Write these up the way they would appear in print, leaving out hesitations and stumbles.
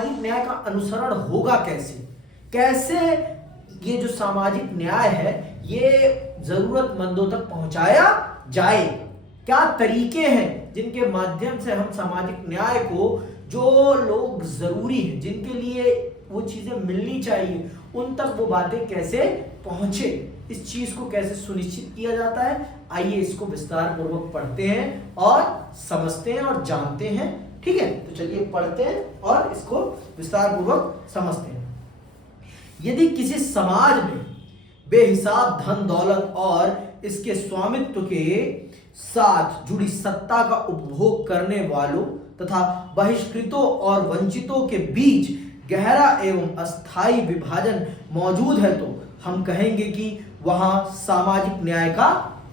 सामाजिक न्याय का अनुसरण होगा कैसे, कैसे ये जो सामाजिक न्याय है ये जरूरतमंदों तक पहुंचाया जाए, क्या तरीके हैं जिनके माध्यम से हम सामाजिक न्याय को, जो लोग जरूरी है जिनके लिए वो चीजें मिलनी चाहिए, उन तक वो बातें कैसे पहुंचे, इस चीज को कैसे सुनिश्चित किया जाता है। आइए इसको विस्तार पूर्वक पढ़ते हैं और समझते हैं और जानते हैं। ठीक है, तो चलिए पढ़ते हैं और इसको विस्तार पूर्वक समझते हैं। यदि किसी समाज में बेहिसाब धन दौलत और इसके स्वामित्व के साथ जुड़ी सत्ता का उपभोग करने वालों तथा बहिष्कृतों और वंचितों के बीच गहरा एवं अस्थायी विभाजन मौजूद है, तो हम कहेंगे कि वहां सामाजिक न्याय का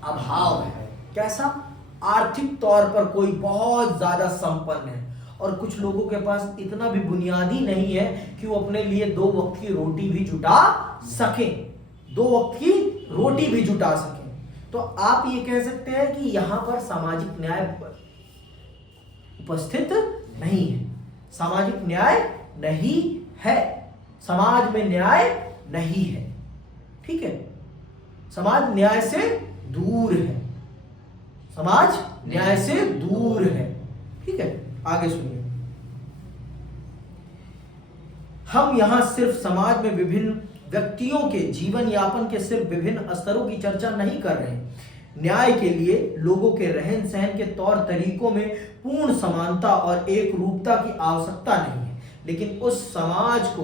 अभाव है। कैसा? आर्थिक तौर पर कोई बहुत ज्यादा संपन्न है और कुछ लोगों के पास इतना भी बुनियादी नहीं है कि वो अपने लिए 2 वक्त की रोटी भी जुटा सके, 2 वक्त की रोटी भी जुटा सके। तो आप ये कह सकते हैं कि यहां पर सामाजिक न्याय उपस्थित नहीं है, सामाजिक न्याय नहीं है, समाज में न्याय नहीं है। ठीक है, समाज न्याय से दूर है, समाज न्याय से दूर है। ठीक है, आगे सुनिए। हम यहां सिर्फ समाज में विभिन्न व्यक्तियों के जीवन यापन के सिर्फ विभिन्न स्तरों की चर्चा नहीं कर रहे। न्याय के लिए लोगों के रहन सहन के तौर तरीकों में पूर्ण समानता और एक रूपता की आवश्यकता नहीं है, लेकिन उस समाज को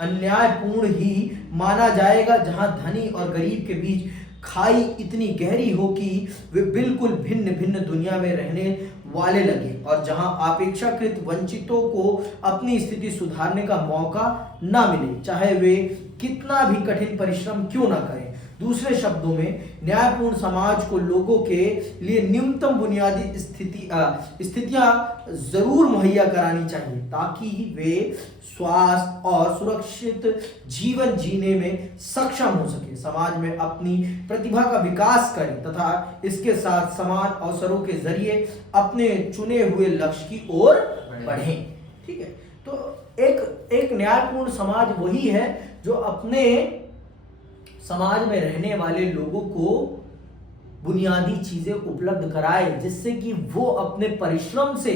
अन्यायपूर्ण ही माना जाएगा जहां धनी और गरीब के बीच खाई इतनी गहरी हो कि वे बिल्कुल भिन्न भिन्न दुनिया में रहने वाले लगे और जहां अपेक्षाकृत वंचितों को अपनी स्थिति सुधारने का मौका ना मिले, चाहे वे कितना भी कठिन परिश्रम क्यों ना करें। दूसरे शब्दों में न्यायपूर्ण समाज को लोगों के लिए न्यूनतम बुनियादी स्थितियां जरूर मुहैया करानी चाहिए ताकि वे स्वास्थ्य और सुरक्षित जीवन जीने में सक्षम हो सके, समाज में अपनी प्रतिभा का विकास करें तथा इसके साथ समान अवसरों के जरिए अपने चुने हुए लक्ष्य की ओर बढ़ें। ठीक है, तो एक न्यायपूर्ण समाज वही है जो अपने समाज में रहने वाले लोगों को बुनियादी चीजें उपलब्ध कराए जिससे कि वो अपने परिश्रम से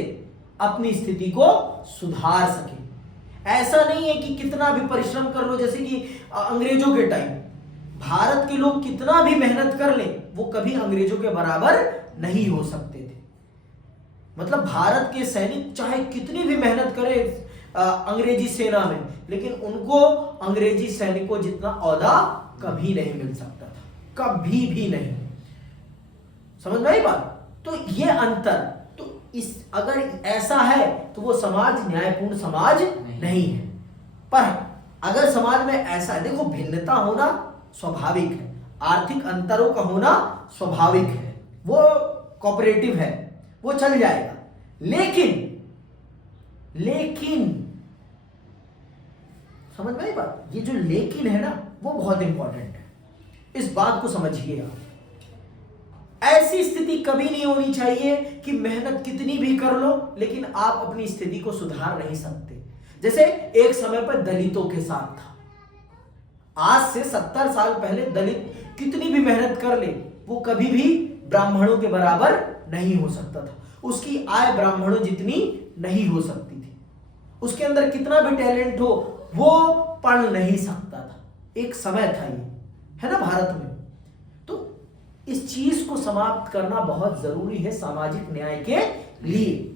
अपनी स्थिति को सुधार सके। ऐसा नहीं है कि कितना भी परिश्रम कर लो, जैसे कि अंग्रेजों के टाइम भारत के लोग कितना भी मेहनत कर लें वो कभी अंग्रेजों के बराबर नहीं हो सकते थे। मतलब भारत के सैनिक चाहे कितनी भी मेहनत करें अंग्रेजी सेना में, लेकिन उनको अंग्रेजी सैनिकों जितना औहदा कभी नहीं मिल सकता था, कभी भी नहीं। समझ में आई बात? तो ये अंतर, तो इस अगर ऐसा है तो वो समाज न्यायपूर्ण समाज नहीं है। पर अगर समाज में ऐसा है, देखो भिन्नता होना स्वाभाविक है, आर्थिक अंतरों का होना स्वाभाविक है, वो कोऑपरेटिव है, वो चल जाएगा। लेकिन समझ में आई बात? ये जो लेकिन है ना वो बहुत इंपॉर्टेंट है, इस बात को समझिए आप। ऐसी स्थिति कभी नहीं होनी चाहिए कि मेहनत कितनी भी कर लो लेकिन आप अपनी स्थिति को सुधार नहीं सकते। जैसे एक समय पर दलितों के साथ था, आज से 70 साल पहले दलित कितनी भी मेहनत कर ले वो कभी भी ब्राह्मणों के बराबर नहीं हो सकता था, उसकी आय ब्राह्मणों जितनी नहीं हो सकती थी, उसके अंदर कितना भी टैलेंट हो वो पढ़ नहीं सकता था। एक समय था ये, है ना, भारत में। तो इस चीज को समाप्त करना बहुत जरूरी है सामाजिक न्याय के लिए।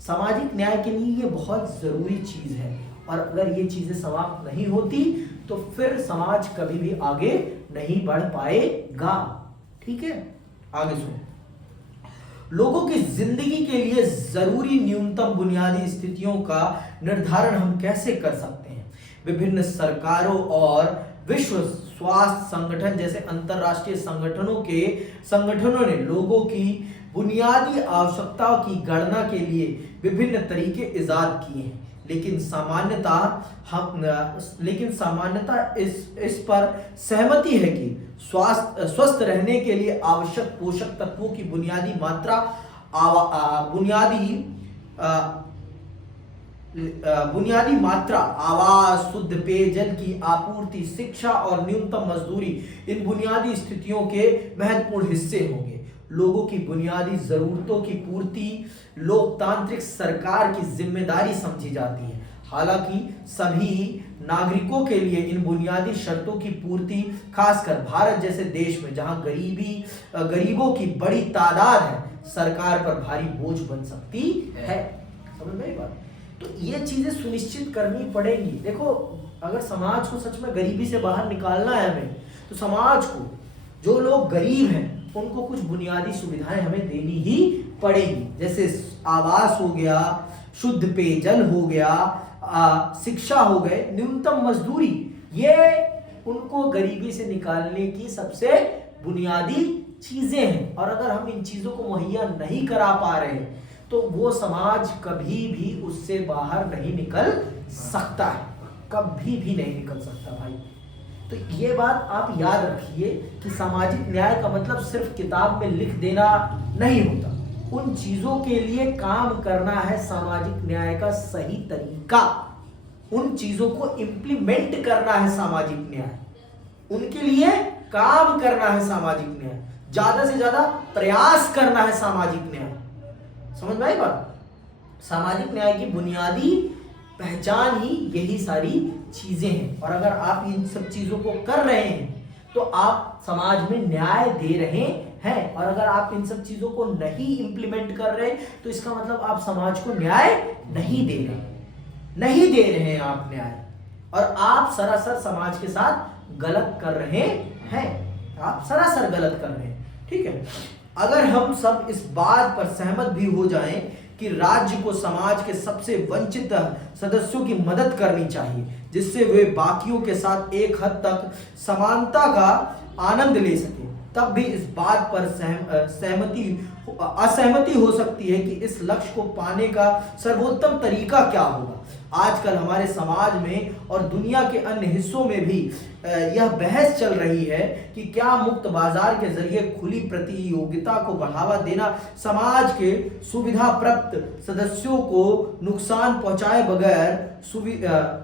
सामाजिक न्याय के लिए ये बहुत जरूरी चीज है और अगर ये चीजें समाप्त नहीं होती तो फिर समाज कभी भी आगे नहीं बढ़ पाएगा। ठीक है, आगे सुनो। लोगों की जिंदगी के लिए जरूरी न्यूनतम बुनियादी स्थितियों का निर्धारण हम कैसे कर सकते हैं? विभिन्न सरकारों और विश्व स्वास्थ्य संगठन जैसे अंतरराष्ट्रीय संगठनों ने लोगों की बुनियादी आवश्यकताओं की गणना के लिए विभिन्न तरीके इजाद किए हैं, लेकिन सामान्यता इस पर सहमति है कि स्वस्थ रहने के लिए आवश्यक पोषक तत्वों की बुनियादी बुनियादी मात्रा, आवास, शुद्ध पेयजल की आपूर्ति, शिक्षा और न्यूनतम मजदूरी इन बुनियादी स्थितियों के महत्वपूर्ण हिस्से होंगे। लोगों की बुनियादी जरूरतों की पूर्ति लोकतांत्रिक सरकार की जिम्मेदारी समझी जाती है। हालांकि सभी नागरिकों के लिए इन बुनियादी शर्तों की पूर्ति, खासकर भारत जैसे देश में जहां गरीबों की बड़ी तादाद है, सरकार पर भारी बोझ बन सकती है। समझ में आई बात? तो ये चीजें सुनिश्चित करनी पड़ेगी। देखो, अगर समाज को सच में गरीबी से बाहर निकालना है हमें, तो समाज को, जो लोग गरीब हैं, उनको कुछ बुनियादी सुविधाएं हमें देनी ही पड़ेगी। जैसे आवास हो गया, शुद्ध पेयजल हो गया, शिक्षा हो गए, न्यूनतम मजदूरी, ये उनको गरीबी से निकालने की सबसे बुनियादी चीजें हैं। और अगर हम इन चीजों को मुहैया नहीं करा पा रहे तो वो समाज कभी भी उससे बाहर नहीं निकल सकता है, कभी भी नहीं निकल सकता भाई। तो ये बात आप याद रखिए कि सामाजिक न्याय का मतलब सिर्फ किताब में लिख देना नहीं होता। उन चीजों के लिए काम करना है सामाजिक न्याय का सही तरीका, उन चीजों को इंप्लीमेंट करना है सामाजिक न्याय, उनके लिए काम करना है सामाजिक न्याय, ज्यादा से ज्यादा प्रयास करना है सामाजिक न्याय। समझ में आई बात? सामाजिक न्याय की बुनियादी पहचान ही यही सारी चीजें हैं। और अगर आप इन सब चीजों को कर रहे हैं तो आप समाज में न्याय दे रहे हैं। और अगर आप इन सब चीजों को नहीं इंप्लीमेंट कर रहे तो इसका मतलब आप समाज को न्याय नहीं दे रहे हैं आप न्याय, और आप सरासर समाज के साथ गलत कर रहे हैं, आप सरासर गलत कर रहे हैं। ठीक है, अगर हम सब इस बात पर सहमत भी हो जाएं कि राज्य को समाज के सबसे वंचित सदस्यों की मदद करनी चाहिए, जिससे वे बाकियों के साथ एक हद तक समानता का आनंद ले सके, तब भी इस बात पर असहमति हो सकती है कि इस लक्ष्य को पाने का सर्वोत्तम तरीका क्या होगा। आजकल हमारे समाज में और दुनिया के अन्य हिस्सों में भी यह बहस चल रही है कि क्या मुक्त बाजार के जरिए खुली प्रतियोगिता को बढ़ावा देना समाज के सुविधा प्राप्त सदस्यों को नुकसान पहुंचाए बगैर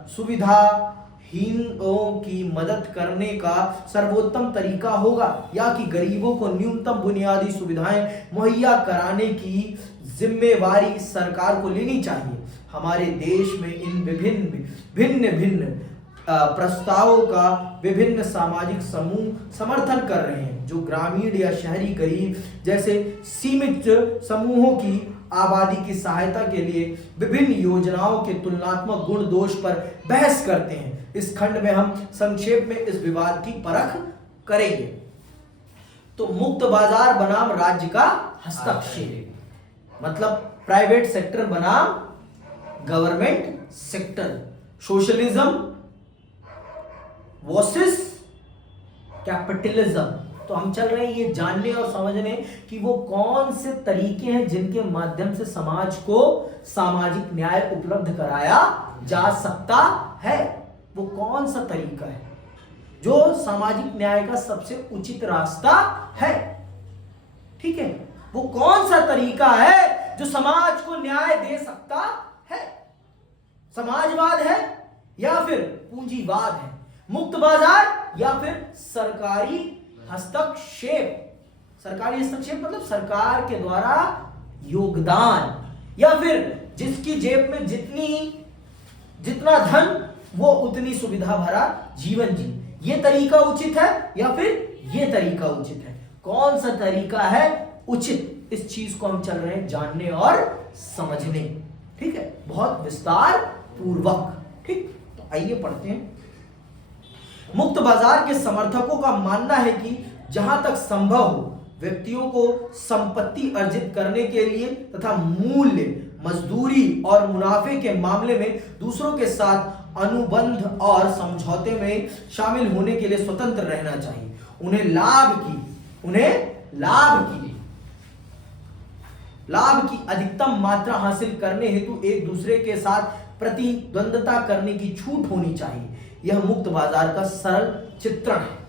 सुविधाहीनों की मदद करने का सर्वोत्तम तरीका होगा, या कि गरीबों को न्यूनतम बुनियादी सुविधाएं मुहैया कराने की जिम्मेवारी सरकार को लेनी चाहिए। हमारे देश में इन भिन्न प्रस्तावों का विभिन्न सामाजिक समूह समर्थन कर रहे हैं, जो ग्रामीण या शहरी गरीब जैसे सीमित समूहों की आबादी की सहायता के लिए विभिन्न योजनाओं के तुलनात्मक गुण दोष पर बहस करते हैं। इस खंड में हम संक्षेप में इस विवाद की परख करेंगे। तो मुक्त बाजार बनाम राज्य का हस्तक्षेप, मतलब प्राइवेट सेक्टर बनाम government sector, socialism versus capitalism. तो हम चल रहे हैं ये जानने और समझने कि वो कौन से तरीके हैं जिनके माध्यम से समाज को सामाजिक न्याय उपलब्ध कराया जा सकता है। वो कौन सा तरीका है जो सामाजिक न्याय का सबसे उचित रास्ता है। ठीक है, वो कौन सा तरीका है जो समाज को न्याय दे सकता है। समाजवाद है या फिर पूंजीवाद है, मुक्त बाजार या फिर सरकारी हस्तक्षेप। सरकारी हस्तक्षेप मतलब सरकार के द्वारा योगदान, या फिर जिसकी जेब में जितना धन वो उतनी सुविधा भरा जीवन जी। ये तरीका उचित है या फिर ये तरीका उचित है? कौन सा तरीका है उचित? इस चीज को हम चल रहे हैं जानने और समझने। ठीक है, बहुत विस्तार पूर्वक। ठीक, तो आइए पढ़ते हैं। मुक्त बाजार के समर्थकों का मानना है कि जहां तक संभव हो व्यक्तियों को संपत्ति अर्जित करने के लिए तथा मूल्य, मजदूरी और मुनाफे के मामले में दूसरों के साथ अनुबंध और समझौते में शामिल होने के लिए स्वतंत्र रहना चाहिए। उन्हें लाभ की अधिकतम मात्रा हासिल करने हेतु एक दूसरे के साथ प्रतिद्वंदता करने की छूट होनी चाहिए। यह मुक्त बाजार का सरल चित्रण है।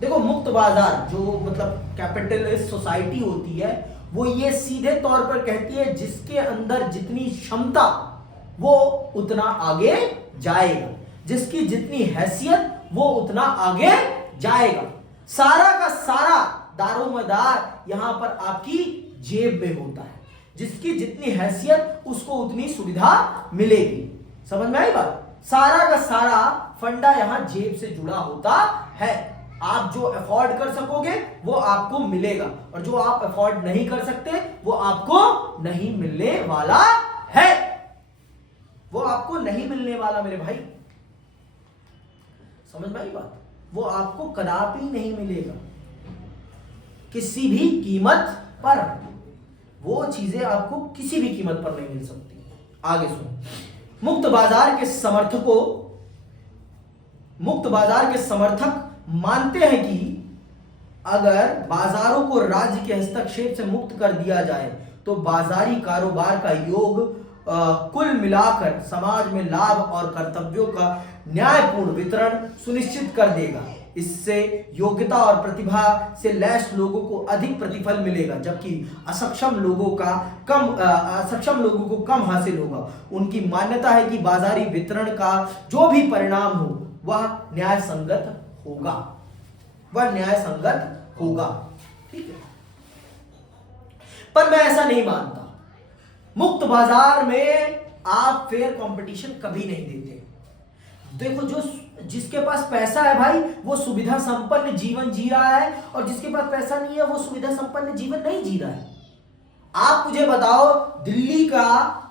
देखो, मुक्त बाजार जो मतलब कैपिटलिस्ट सोसाइटी होती है, वो ये सीधे तौर पर कहती है जिसके अंदर जितनी क्षमता वो उतना आगे जाएगा, जिसकी जितनी हैसियत वो उतना आगे जाएगा। सारा का सारा दारोमदार यहां पर आपकी जेब में होता है। जिसकी जितनी हैसियत उसको उतनी सुविधा मिलेगी। समझ में आई बात? सारा का सारा फंडा यहां जेब से जुड़ा होता है। आप जो अफोर्ड कर सकोगे वो आपको मिलेगा, और जो आप अफोर्ड नहीं कर सकते वो आपको नहीं मिलने वाला है। वो आपको नहीं मिलने वाला मेरे भाई। समझ में आई बात? वो आपको कदापि नहीं मिलेगा किसी भी कीमत पर। वो चीजें आपको किसी भी कीमत पर नहीं मिल सकती। आगे सुनो। मुक्त बाजार के समर्थक मानते हैं कि अगर बाजारों को राज्य के हस्तक्षेप से मुक्त कर दिया जाए तो बाजारी कारोबार का योग कुल मिलाकर समाज में लाभ और कर्तव्यों का न्यायपूर्ण वितरण सुनिश्चित कर देगा। इससे योग्यता और प्रतिभा से लैस लोगों को अधिक प्रतिफल मिलेगा, जबकि असक्षम लोगों को कम हासिल होगा। उनकी मान्यता है कि बाजारी वितरण का जो भी परिणाम हो वह न्याय संगत होगा। ठीक है, पर मैं ऐसा नहीं मानता। मुक्त बाजार में आप फेयर कंपटीशन कभी नहीं देते। देखो, जिसके पास पैसा है भाई वो सुविधा संपन्न जीवन जी रहा है, और जिसके पास पैसा नहीं है वो सुविधा संपन्न जीवन नहीं जी रहा है। आप मुझे बताओ, दिल्ली का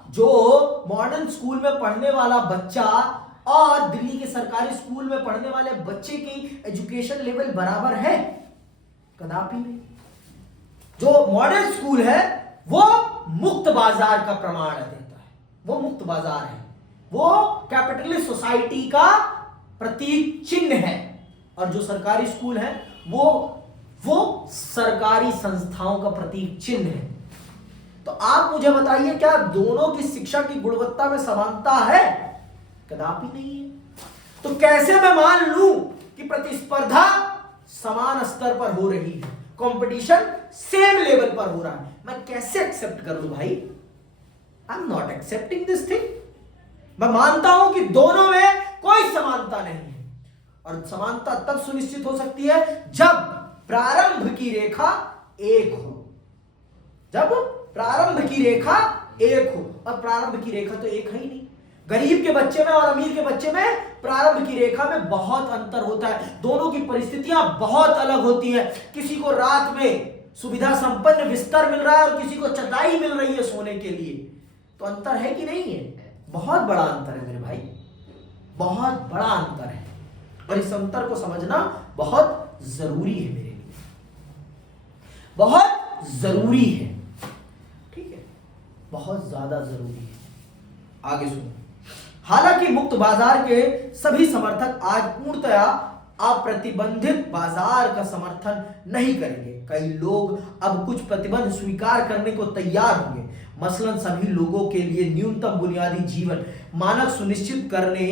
जो मॉडर्न स्कूल में पढ़ने वाला बच्चा और दिल्ली के सरकारी स्कूल में पढ़ने वाले बच्चे की एजुकेशन लेवल बराबर है? कदापि नहीं। जो मॉडर्न स्कूल है वो मुक्त बाजार का प्रमाण देता है। वो मुक्त बाजार है, वो कैपिटलिस्ट सोसाइटी का प्रतीक चिन्ह है। और जो सरकारी स्कूल है वो सरकारी संस्थाओं का प्रतीक चिन्ह है। तो आप मुझे बताइए, क्या दोनों की शिक्षा की गुणवत्ता में समानता है? कदापि नहीं है। तो कैसे मैं मान लूं कि प्रतिस्पर्धा समान स्तर पर हो रही है, कंपटीशन सेम लेवल पर हो रहा है? मैं कैसे एक्सेप्ट कर लूं भाई? I am not accepting this thing. मैं मानता हूं कि दोनों में कोई समानता नहीं है, और समानता तब सुनिश्चित हो सकती है जब प्रारंभ की रेखा एक हो। जब प्रारंभ की रेखा एक हो, और प्रारंभ की रेखा तो एक है ही नहीं। गरीब के बच्चे में और अमीर के बच्चे में प्रारंभ की रेखा में बहुत अंतर होता है। दोनों की परिस्थितियां बहुत अलग होती हैं। किसी को रात में सुविधा संपन्न बिस्तर मिल रहा है और किसी को चटाई मिल रही है सोने के लिए। तो अंतर है कि नहीं है? बहुत बड़ा अंतर है मेरे भाई, बहुत बड़ा अंतर है। और इस अंतर को समझना बहुत जरूरी है मेरे लिए, बहुत जरूरी है। ठीक है, बहुत ज्यादा जरूरी है। आगे सुनो। हालांकि मुक्त बाजार के सभी समर्थक आज पूर्णतया अप्रतिबंधित बाजार का समर्थन नहीं करेंगे। कई लोग अब कुछ प्रतिबंध स्वीकार करने को तैयार होंगे। मसलन सभी लोगों के लिए न्यूनतम बुनियादी जीवन मानक सुनिश्चित करने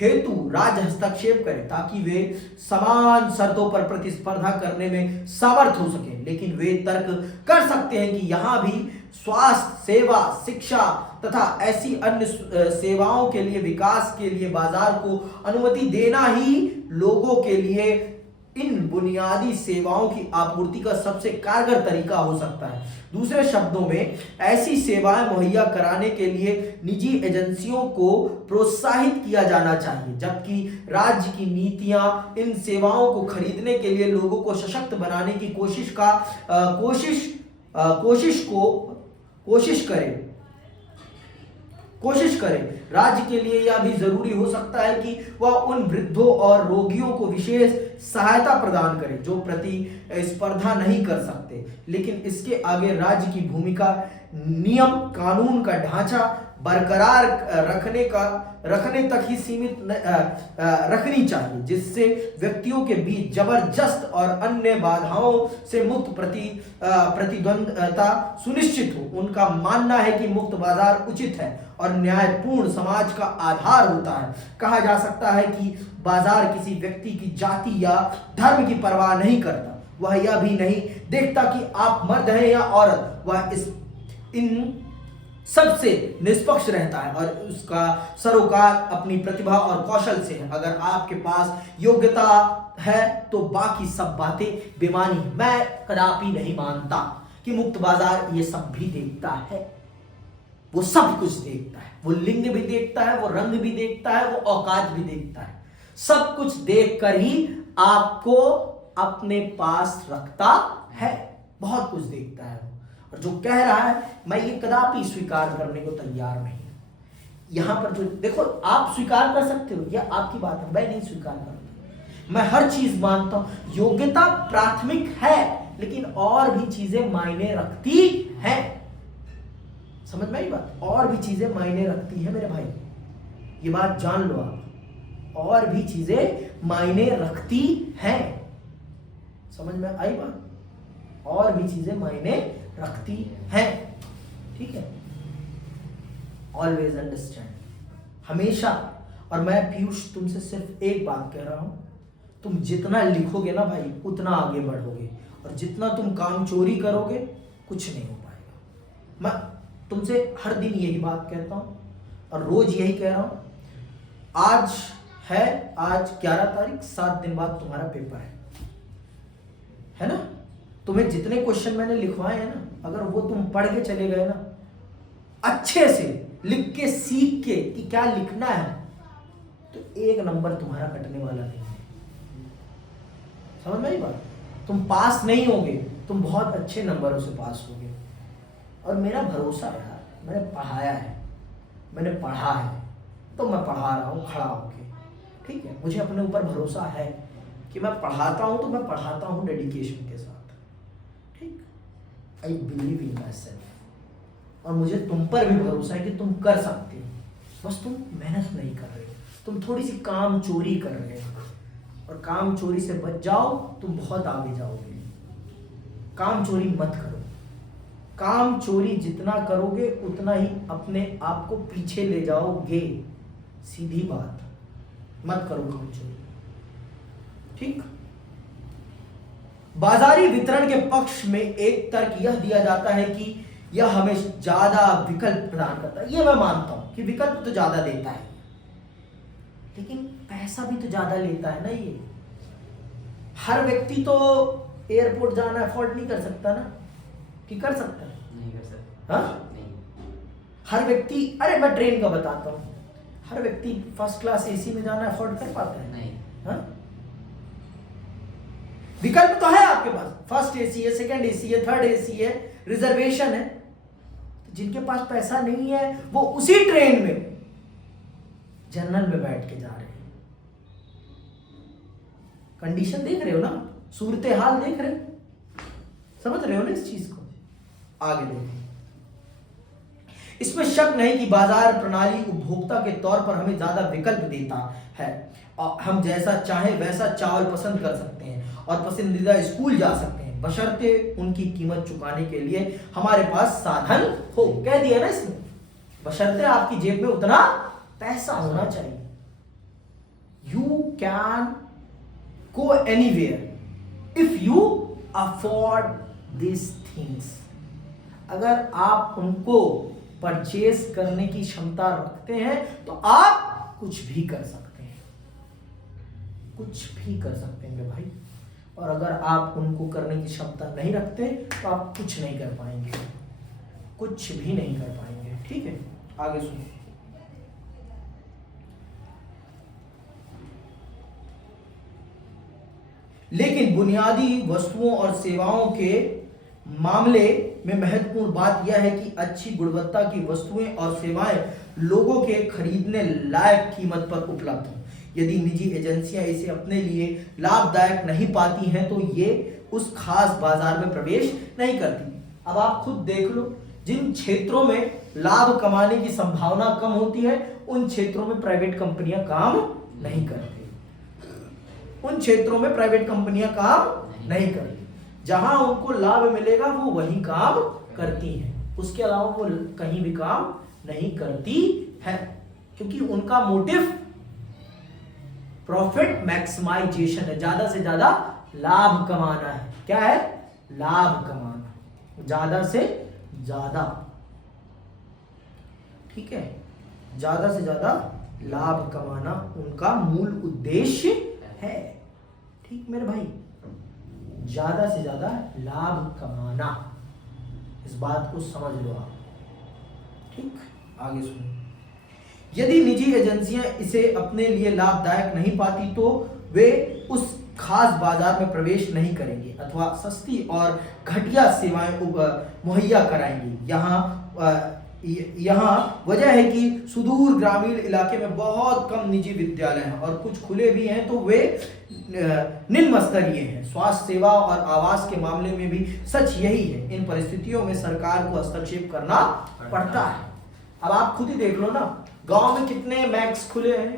हेतु राज्य हस्तक्षेप करे, ताकि वे समान शर्तों पर प्रतिस्पर्धा करने में समर्थ हो सके। लेकिन वे तर्क कर सकते हैं कि यहाँ भी स्वास्थ्य सेवा, शिक्षा तथा ऐसी अन्य सेवाओं के लिए विकास के लिए बाजार को अनुमति देना ही लोगों के लिए इन बुनियादी सेवाओं की आपूर्ति का सबसे कारगर तरीका हो सकता है। दूसरे शब्दों में, ऐसी सेवाएं मुहैया कराने के लिए निजी एजेंसियों को प्रोत्साहित किया जाना चाहिए, जबकि राज्य की नीतियां इन सेवाओं को खरीदने के लिए लोगों को सशक्त बनाने की कोशिश करें। राज्य के लिए यह भी जरूरी हो सकता है कि वह उन वृद्धों और रोगियों को विशेष सहायता प्रदान करे जो प्रतिस्पर्धा नहीं कर सकते। लेकिन इसके आगे राज्य की भूमिका नियम कानून का ढांचा बरकरार रखने तक ही सीमित रखनी चाहिए, जिससे व्यक्तियों के बीच जबरदस्त और अन्य बाधाओं से मुक्त प्रतिद्वंदता सुनिश्चित हो। उनका मानना है कि मुक्त बाजार उचित है और न्यायपूर्ण समाज का आधार होता है। कहा जा सकता है कि बाजार किसी व्यक्ति की जाति या धर्म की परवाह नहीं करता। वह यह भी नहीं देखता कि आप मर्द हैं या औरत। वह इन सबसे निष्पक्ष रहता है और उसका सरोकार अपनी प्रतिभा और कौशल से है। अगर आपके पास योग्यता है तो बाकी सब बातें बेमानी। मैं कदापि नहीं मानता कि मुक्त बाजार ये सब भी देखता है, वो सब कुछ देखता है, वो लिंग भी देखता है, वो रंग भी देखता है, वो औकात भी देखता है। सब कुछ देखकर ही आपको अपने पास रखता है, बहुत कुछ देखता है। और जो कह रहा है मैं ये कदापि स्वीकार करने को तैयार नहीं। यहां पर जो देखो, आप स्वीकार कर सकते हो, यह आपकी बात है, मैं नहीं स्वीकार करता। मैं हर चीज मानता हूं, योग्यता प्राथमिक है, लेकिन और भी चीजें मायने रखती हैं। समझ में आई बात? और भी चीजें मायने रखती हैं मेरे भाई, ये बात जान लो आप। और भी चीजें मायने रखती हैं, समझ में आई बात? और भी चीजें मायने रखती हैं, ठीक है? ऑलवेज अंडरस्टैंड, हमेशा। और मैं पीयूष तुमसे सिर्फ एक बात कह रहा हूं, तुम जितना लिखोगे ना भाई उतना आगे बढ़ोगे, और जितना तुम काम चोरी करोगे कुछ नहीं हो पाएगा। मैं तुमसे हर दिन यही बात कहता हूं और रोज यही कह रहा हूं। आज 11 तारीख, 7 दिन बाद तुम्हारा पेपर है ना? तुम्हें जितने क्वेश्चन मैंने लिखवाए हैं ना, अगर वो तुम पढ़ के चले गए ना, अच्छे से लिख के सीख के कि क्या लिखना है, तो 1 नंबर तुम्हारा कटने वाला नहीं है। समझ में आई बात? तुम पास नहीं होगे, तुम बहुत अच्छे नंबरों से पास होगे। और मेरा भरोसा है यार, मैंने पढ़ाया है, मैंने पढ़ा है, तो मैं पढ़ा रहा हूँ खड़ा होके, ठीक है? मुझे अपने ऊपर भरोसा है कि मैं पढ़ाता हूँ, तो मैं पढ़ाता हूँ डेडिकेशन के साथ, ठीक? I believe in my self. और मुझे तुम पर भी भरोसा है कि तुम कर सकते हो, बस तुम मेहनत नहीं कर रहे हो, तुम थोड़ी सी काम चोरी कर रहे हो। और काम चोरी से बच जाओ, तुम बहुत आगे जाओगे। काम चोरी मत करो। काम चोरी जितना करोगे उतना ही अपने आप को पीछे ले जाओगे, सीधी बात। मत करो काम चोरी, ठीक? बाजारी वितरण के पक्ष में एक तर्क यह दिया जाता है कि यह हमें ज्यादा विकल्प प्रदान करता है। यह मैं मानता हूं कि विकल्प तो ज्यादा देता है, लेकिन पैसा भी तो ज्यादा लेता है ना। ये हर व्यक्ति तो एयरपोर्ट जाना अफोर्ड नहीं कर सकता ना, कि कर सकता है? नहीं कर सकता। हाँ? नहीं। हर व्यक्ति, अरे मैं ट्रेन का बताता हूँ, हर व्यक्ति फर्स्ट क्लास एसी में जाना अफोर्ड कर पाता है? नहीं। हाँ? विकल्प तो है आपके पास, फर्स्ट एसी है, सेकंड एसी है, थर्ड एसी है, रिजर्वेशन है। तो जिनके पास पैसा नहीं है वो उसी ट्रेन में जनरल में बैठ के जा रहे हैं। कंडीशन देख रहे हो ना, सूरत हाल देख रहे हो, समझ रहे हो ना इस चीज को? आगे देखें। इसमें शक नहीं कि बाजार प्रणाली उपभोक्ता के तौर पर हमें ज्यादा विकल्प देता है, और हम जैसा चाहे वैसा चावल पसंद कर सकते हैं और पसंदीदा स्कूल जा सकते हैं, बशर्ते उनकी कीमत चुकाने के लिए हमारे पास साधन हो। कह दिया ना इसमें, बशर्ते आपकी जेब में उतना पैसा होना चाहिए। You can go anywhere if you afford this things. अगर आप उनको परचेस करने की क्षमता रखते हैं तो आप कुछ भी कर सकते हैं, कुछ भी कर सकते हैं मेरे भाई। और अगर आप उनको करने की क्षमता नहीं रखते तो आप कुछ नहीं कर पाएंगे, कुछ भी नहीं कर पाएंगे, ठीक है? आगे सुनो। लेकिन बुनियादी वस्तुओं और सेवाओं के मामले में महत्वपूर्ण बात यह है कि अच्छी गुणवत्ता की वस्तुएं और सेवाएं लोगों के खरीदने लायक कीमत पर उपलब्ध हों। यदि निजी एजेंसियां इसे अपने लिए लाभदायक नहीं पाती हैं तो ये उस खास बाजार में प्रवेश नहीं करती। अब आप खुद देख लो, जिन क्षेत्रों में लाभ कमाने की संभावना कम होती है उन क्षेत्रों में प्राइवेट कंपनियां काम नहीं करती, उन क्षेत्रों में प्राइवेट कंपनियां काम नहीं करती। जहां उनको लाभ मिलेगा वो वही काम करती हैं, उसके अलावा वो कहीं भी काम नहीं करती है, क्योंकि उनका मोटिव प्रॉफिट मैक्सिमाइजेशन है, ज्यादा से ज्यादा लाभ कमाना है। क्या है? लाभ कमाना, ज्यादा से ज्यादा। ठीक है, ज्यादा से ज्यादा लाभ कमाना उनका मूल उद्देश्य है। ठीक मेरे भाई, ज्यादा से ज्यादा लाभ कमाना, इस बात को समझ लो आप। ठीक, आगे सुनो। यदि निजी एजेंसियां इसे अपने लिए लाभदायक नहीं पाती तो वे उस खास बाजार में प्रवेश नहीं करेंगे अथवा सस्ती और घटिया सेवाएं मुहैया कराएंगी। यहाँ वजह है कि सुदूर ग्रामीण इलाके में बहुत कम निजी विद्यालय हैं और कुछ खुले भी हैं तो वे निम्न स्तरीय हैं। स्वास्थ्य सेवा और आवास के मामले में भी सच यही है। इन परिस्थितियों में सरकार को हस्तक्षेप करना पड़ता है। अब आप खुद ही देख लो ना, गांव में कितने मैक्स खुले हैं,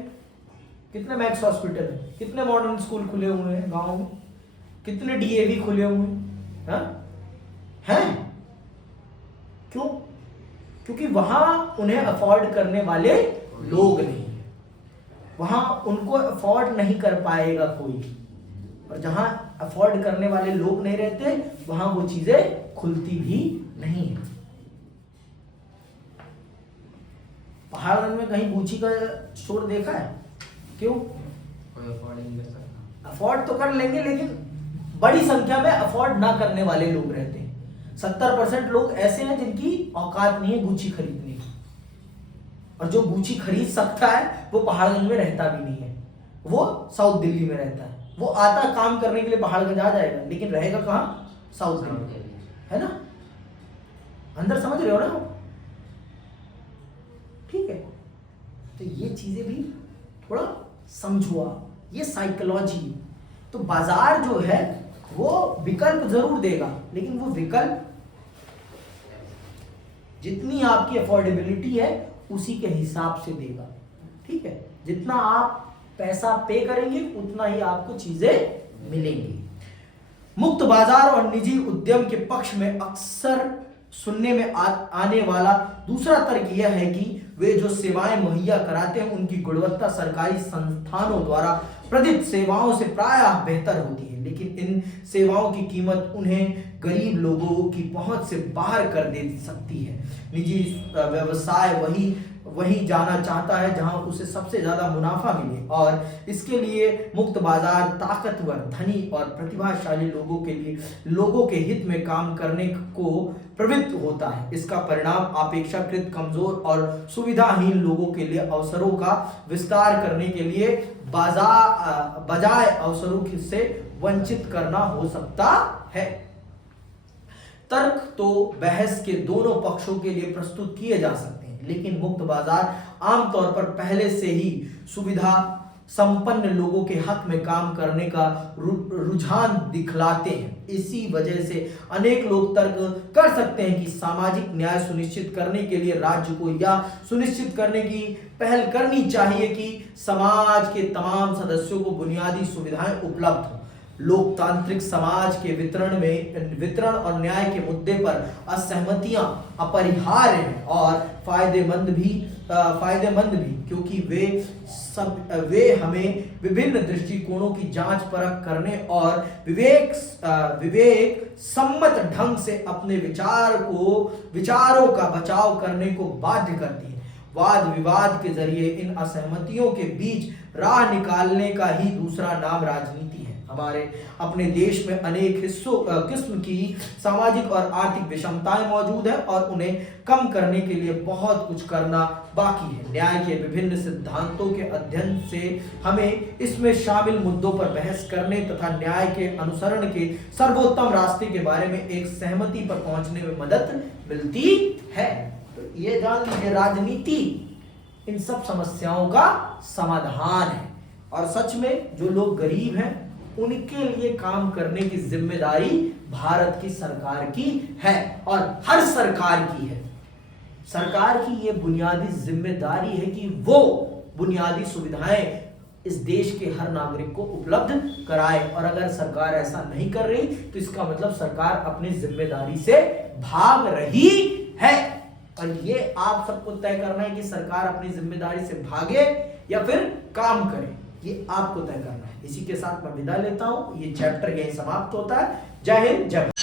कितने मैक्स हॉस्पिटल हैं, कितने मॉडर्न स्कूल खुले हुए हैं गांव में, कितने डीएवी खुले हुए हैं? क्यों? क्योंकि वहां उन्हें अफोर्ड करने वाले लोग नहीं, वहां उनको अफोर्ड नहीं कर पाएगा कोई। और जहां अफोर्ड करने वाले लोग नहीं रहते वहां वो चीजें खुलती भी नहीं है। पहाड़गंज में कहीं गुची का स्टोर देखा है? क्यों? कोई अफोर्ड नहीं कर सकता। अफोर्ड तो कर लेंगे लेकिन बड़ी संख्या में अफोर्ड ना करने वाले लोग रहते हैं। 70% लोग ऐसे हैं जिनकी औकात नहीं है गुची खरीदने की, और जो गुची खरीद सकता है वो पहाड़गंज में रहता भी नहीं है, वो साउथ दिल्ली में रहता है। वो आता काम करने के लिए पहाड़गंज आ जाएगा लेकिन रहेगा कहाँ? साउथ दिल्ली, है ना? अंदर समझ रहे हो ना? ठीक है, तो ये चीजें भी थोड़ा समझो आप, ये साइकोलॉजी। तो बाजार जो है वो विकल्प जरूर देगा, लेकिन वो विकल्प जितनी आपकी अफोर्डेबिलिटी है उसी के हिसाब से देगा। ठीक है, जितना आप पैसा पे करेंगे उतना ही आपको चीजें मिलेंगी। मुक्त बाजार और निजी उद्यम के पक्ष में अक्सर सुनने में आने वाला दूसरा तर्क यह है कि वे जो सेवाएं मुहैया कराते हैं उनकी गुणवत्ता सरकारी संस्थानों द्वारा प्रदत्त सेवाओं से प्रायः बेहतर होती है, लेकिन इन सेवाओं की कीमत उन्हें गरीब लोगों की पहुंच से बाहर कर दे सकती है। निजी व्यवसाय वही जाना चाहता है जहां उसे सबसे ज्यादा मुनाफा मिले, और इसके लिए मुक्त बाजार ताकतवर, धनी और प्रतिभाशाली लोगों के हित में काम करने को प्रवृत्त होता है। इसका परिणाम अपेक्षाकृत कमजोर और सुविधाहीन लोगों के लिए अवसरों का विस्तार करने के लिए बजाय अवसरों से वंचित करना हो सकता है। तर्क तो बहस के दोनों पक्षों के लिए प्रस्तुत किए जा सकते हैं, लेकिन मुक्त बाजार आमतौर पर पहले से ही सुविधा संपन्न लोगों के हक में काम करने का रुझान दिखलाते हैं। इसी वजह से अनेक लोग तर्क कर सकते हैं कि सामाजिक न्याय सुनिश्चित करने के लिए राज्य को यह सुनिश्चित करने की पहल करनी चाहिए कि समाज के तमाम सदस्यों को बुनियादी सुविधाएं उपलब्ध हों। लोकतांत्रिक समाज के वितरण और न्याय के मुद्दे पर असहमतियां अपरिहार्य हैं और फायदेमंद भी, क्योंकि वे हमें विभिन्न दृष्टिकोणों की जांच परख करने और विवेक सम्मत ढंग से अपने विचारों का बचाव करने को बाध्य करती है। वाद विवाद के जरिए इन असहमतियों के बीच राह निकालने का ही दूसरा नाम राजनीति है। हमारे अपने देश में अनेक किस्म की सामाजिक और आर्थिक विषमताएं मौजूद है और उन्हें कम करने के लिए बहुत कुछ करना बाकी है। न्याय के विभिन्न सिद्धांतों के अध्ययन से हमें इसमें शामिल मुद्दों पर बहस करने तथा न्याय के अनुसरण के सर्वोत्तम रास्ते के बारे में एक सहमति पर पहुंचने में मदद मिलती है। तो ये जान लीजिए, राजनीति इन सब समस्याओं का समाधान है, और सच में जो लोग गरीब हैं उनके लिए काम करने की जिम्मेदारी भारत की सरकार की है, और हर सरकार की है। सरकार की यह बुनियादी जिम्मेदारी है कि वो बुनियादी सुविधाएं इस देश के हर नागरिक को उपलब्ध कराए, और अगर सरकार ऐसा नहीं कर रही तो इसका मतलब सरकार अपनी जिम्मेदारी से भाग रही है। और ये आप सबको तय करना है कि सरकार अपनी जिम्मेदारी से भागे या फिर काम करे, ये आपको तय करना है। इसी के साथ मैं विदा लेता हूं, ये चैप्टर यहीं समाप्त होता है। जय हिंद, जय भारत।